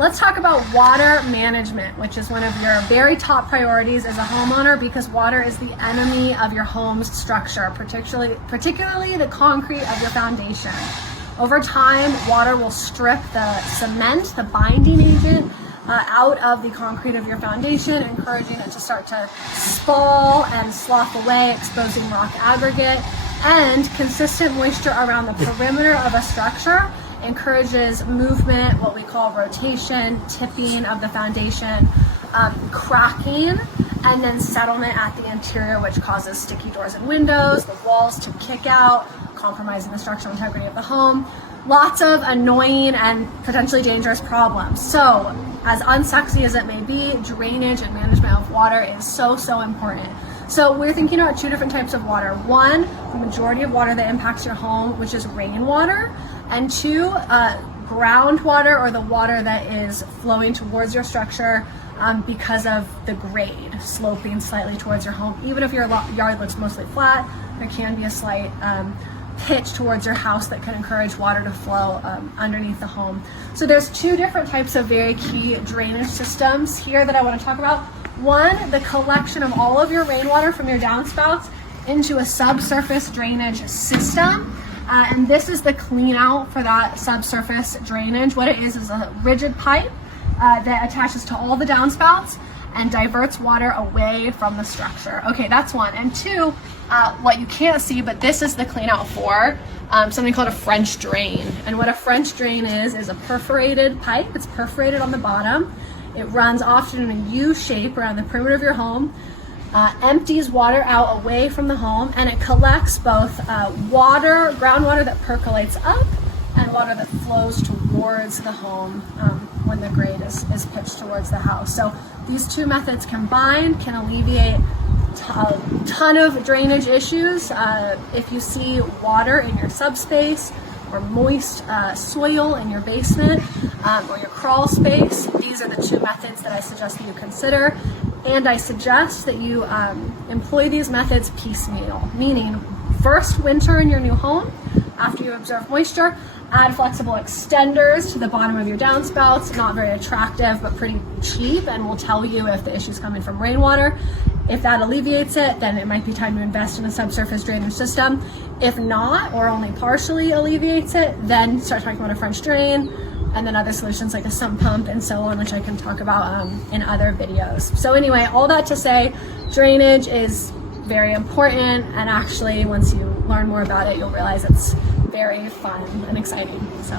let's talk about water management, which is one of your very top priorities as a homeowner, because water is the enemy of your home's structure, particularly the concrete of your foundation. Over time, water will strip the cement, the binding agent, out of the concrete of your foundation, encouraging it to start to spall and slough away, exposing rock aggregate. And consistent moisture around the perimeter of a structure encourages movement, what we call rotation, tipping of the foundation, cracking, and then settlement at the interior, which causes sticky doors and windows, the walls to kick out, compromising the structural integrity of the home. Lots of annoying and potentially dangerous problems. So, as unsexy as it may be, drainage and management of water is so important. So we're thinking about two different types of water. One, the majority of water that impacts your home, which is rainwater, and two, groundwater, or the water that is flowing towards your structure because of the grade sloping slightly towards your home. Even if your yard looks mostly flat, there can be a slight pitch towards your house that can encourage water to flow underneath the home. So there's two different types of very key drainage systems here that I want to talk about. One, the collection of all of your rainwater from your downspouts into a subsurface drainage system. And this is the clean out for that subsurface drainage. What it is a rigid pipe that attaches to all the downspouts and diverts water away from the structure. Okay, that's one. And two, what you can't see, but this is the clean out for something called a French drain. And what a French drain is a perforated pipe. It's perforated on the bottom. It runs often in a U shape around the perimeter of your home, empties water out away from the home, and it collects both water, groundwater that percolates up, and water that flows towards the home when the grade is pitched towards the house. So these two methods combined can alleviate a ton of drainage issues. If you see water in your subspace, or moist soil in your basement, or your crawl space, these are the two methods that I suggest that you consider. And I suggest that you employ these methods piecemeal, meaning first winter in your new home, after you observe moisture, add flexible extenders to the bottom of your downspouts. Not very attractive, but pretty cheap, and will tell you if the issue is coming from rainwater. If that alleviates it, then it might be time to invest in a subsurface drainage system. If not, or only partially alleviates it, then start talking about a French drain, and then other solutions like a sump pump and so on, which I can talk about in other videos. So anyway, all that to say, drainage is very important, and actually once you learn more about it, you'll realize it's very fun and exciting. So